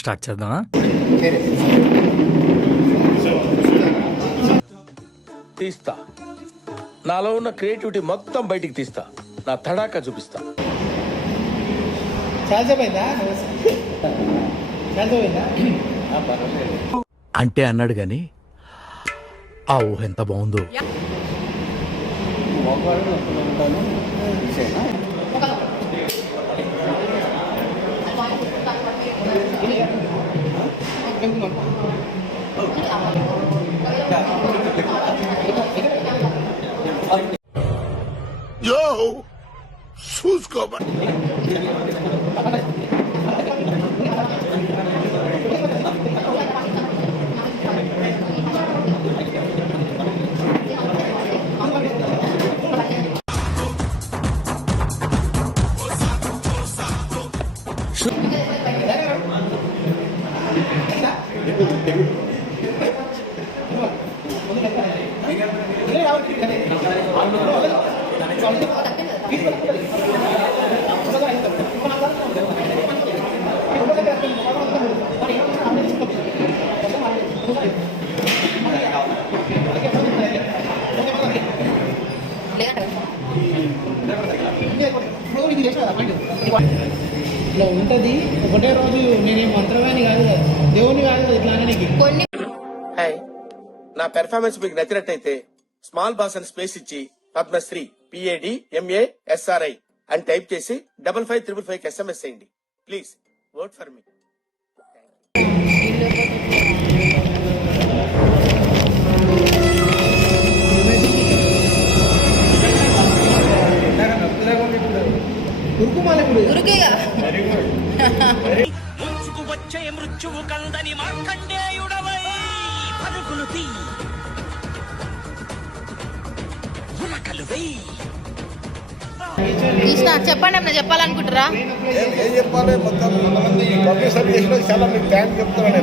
Start చేద్దామా? తీస్తా, నాలో ఉన్న క్రియేటివిటీ మొత్తం బయటికి తీస్తా, నా తడాకా చూపిస్తా. అంటే అన్నాడు గాని ఆ ఊహ ఎంత బాగుందో. చూసుకోమని ఇట్లా ఉంటది. ఒకటే రోజు నేనేం మంత్రవాణి కాదు కదా, దేవుని కాదు కదా, ఇట్లా అనడానికి. నా పెర్ఫార్మెన్స్ మీకు నచ్చినట్టయితే స్మాల్ బాస్ అని స్పేస్ ఇచ్చి పద్మశ్రీ PADMASRI అని టైప్ చేసి 5555 SMS చేయండి. Please vote for me. వచ్చే మృత్యువు కందని మార్కండేయుడవై పరుగులు తీ చెప్పండి, అన్న చెప్పాలనుకుంటారా? ఏం చెప్పాలి, మొత్తం ప్రొఫెసర్ చేసిన చాలా మీకు థ్యాంక్ చెప్తున్నాను.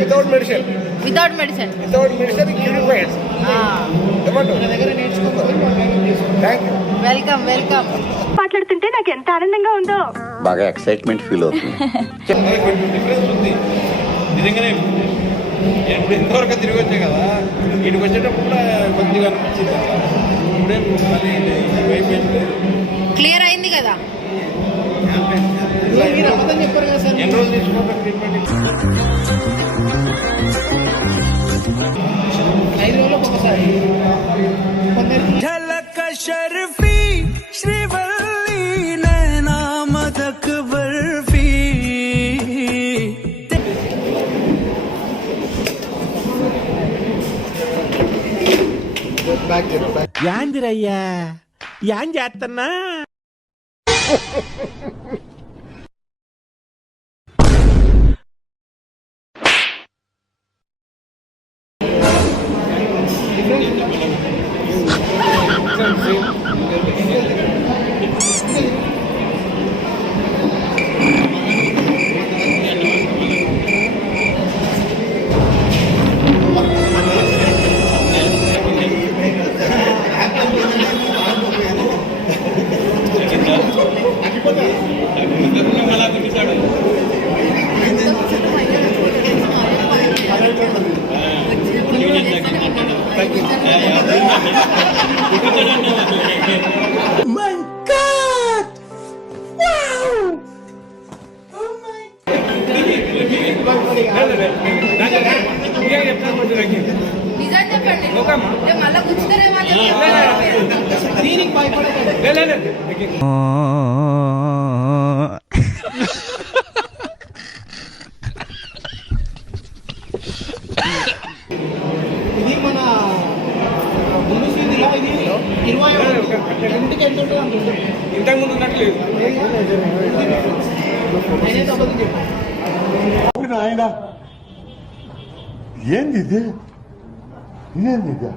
వితౌట్ మెడిసిన్ ప్యూరిఫైడ్స్ వెల్కమ్ వెల్కమ్. మాట్లాడుతుంటే నాకు ఎంత ఆనందంగా ఉందో. బాగా ఎక్సైట్మెంట్ ఫీల్ అవుతుంది. డిఫరెన్స్ ఉంది నిజంగానే. ఇప్పుడు ఇంతవరకు తిరిగి వచ్చాయి కదా, ఇటుకు వచ్చేటప్పుడు కూడా కొద్దిగా అనిపించింది. ఇప్పుడే క్లియర్ అయింది కదా. ఎన్ని రోజులు తీసుకుంటారు ట్రీట్మెంట్? 5 రోజులకు ఒకసారి. షర్ఫీ శ్రీవల్లి నైనా మదక్ బర్ఫీ. యాందిరయ్యా యాం చేస్తున్నా? నిజం చెప్పండి, మళ్ళా కూర్చుతారేమో. ఇది మన ముందు సీదిలో ఇది 22కి ఎంత ఉంటుంది అంటుంది. ఇంతకు ముందు ఉన్నట్లేదు. నేనైతే అబద్ధం చెప్పాను. ఆయన ఏంది ఇది? ఇదేంది ఇది?